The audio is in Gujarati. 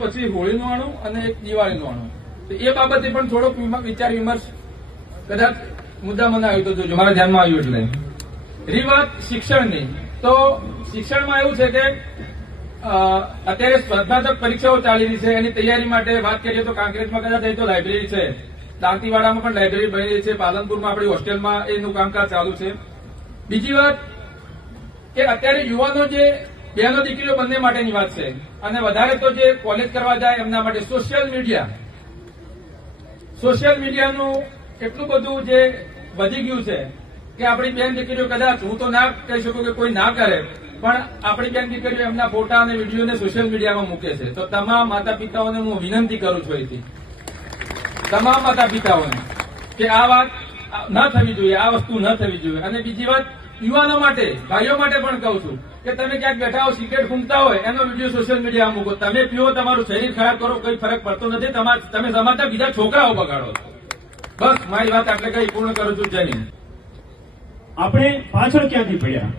પછી હોળીનું આણું અને એક દિવાળીનું આણું, તો એ બાબતે પણ થોડોક વિચાર વિમર્શ કદાચ મુદ્દા મને આવ્યો તો જોજો, મારા ધ્યાનમાં આવ્યું. એટલે રહી વાત શિક્ષણની, તો શિક્ષણમાં એવું છે કે અત્યારે સ્પર્ધાત્મક પરીક્ષાઓ ચાલી રહી છે. એની તૈયારી માટે વાત કરીએ તો કાંકરેજમાં કદાચ તો લાઇબ્રેરી છે, દાંતીવાડામાં પણ લાઇબ્રેરી બની રહી છે, પાલનપુરમાં આપણી હોસ્ટેલમાં એનું કામકાજ ચાલુ છે. બીજી વાત કે અત્યારે યુવાનો જે બહેનો દીકરીઓ બંને માટેની વાત છે, અને વધારે તો જે કોલેજ કરવા જાય એમના માટે સોશિયલ મીડિયાનું એટલું બધું જે વધી ગયું છે કે આપણી બેન દીકરીઓ કદાચ, હું તો ના કહી શકું કે કોઈ ના કરે, પણ આપણી બેન દીકરીઓ એમના ફોટા અને વિડીયોને સોશિયલ મીડિયામાં મૂકે છે. તો તમામ માતા પિતાઓને હું વિનંતી કરું છું, અહીંથી તમામ માતા પિતાઓને, કે આ વાત ન થવી જોઈએ, આ વસ્તુ ન થવી જોઈએ. અને બીજી વાત યુવાનો માટે, ભાઈઓ માટે પણ કહું છું કે તમે ક્યાંક બેઠા હો, સિગરેટ ફૂંકતા હોય, એનો વિડીયો સોશિયલ મીડિયામાં મૂકો. તમે પીવો, તમારું શરીર ખરાબ કરો, કોઈ ફરક પડતો નથી. તમે સમાજના બીજા છોકરાઓ બગાડો છો. બસ મારી વાત આટલે કઈ પૂર્ણ કરું છું. જય હિન્દ. આપણે પાછળ ક્યાંથી પડ્યા?